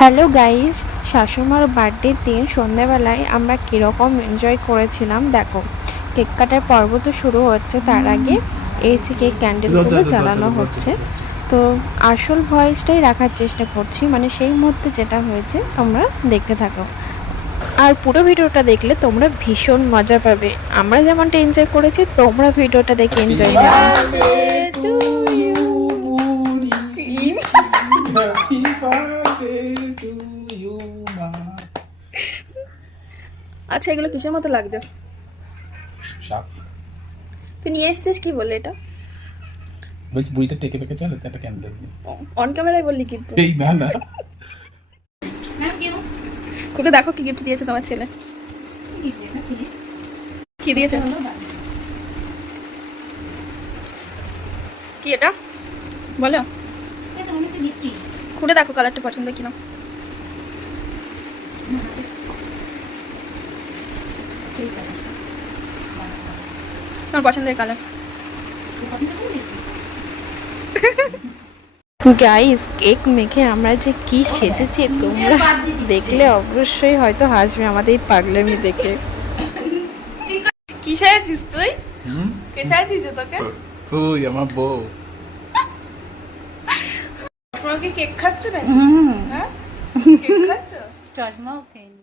Hello guys শাশুমার বার্থডের দিন সন্ধ্যাবেলায় আমরা কীরকম এনজয় করেছিলাম দেখো। কেক কাটার পর্ব তো শুরু হচ্ছে তার আগে। এই যে কেক ক্যান্ডেলগুলো জ্বালানো হচ্ছে। তো আসল ভয়েসটাই রাখার চেষ্টা করছি মানে সেই মুহূর্তে যেটা হয়েছে তোমরা দেখতে থাকো। আর পুরো ভিডিওটা দেখলে তোমরা ভীষণ মজা পাবে। আমরা যেমনটা এনজয় করেছি তোমরা ভিডিওটা দেখে এনজয় করবে Happy birthday. আচ্ছা এগুলো কিসের মতো লাগছে? সাপ। তুই নিয়ে এসছিস কি বলে এটা? বলছি বুড়িটা টেকে পেকে চলে একটা ক্যান্ডেল অন ক্যামেরায় বললি কিন্তু। এই না না। ওকে দেখো কি গিফট দিয়েছে তোমার ছেলে। কি দিয়েছে? কি এটা? বলো। খুলে দেখো কালারটা পছন্দ কিনা। তোমার পছন্দের কালার গাইস কেক মেখে আমরা যে কি সেজেছি তোমরা দেখলে অবশ্যই হয়তো হাসবে আমাদের এই পাগলামি দেখে। কি সাজাচ্ছিস তুই? কে সাজাচ্ছিস তোকে? তুই আমার বউ। তোমার কি কেক খাচ্ছ না হ্যাঁ? কেক খাচ্ছ? চশমাও খেয়ে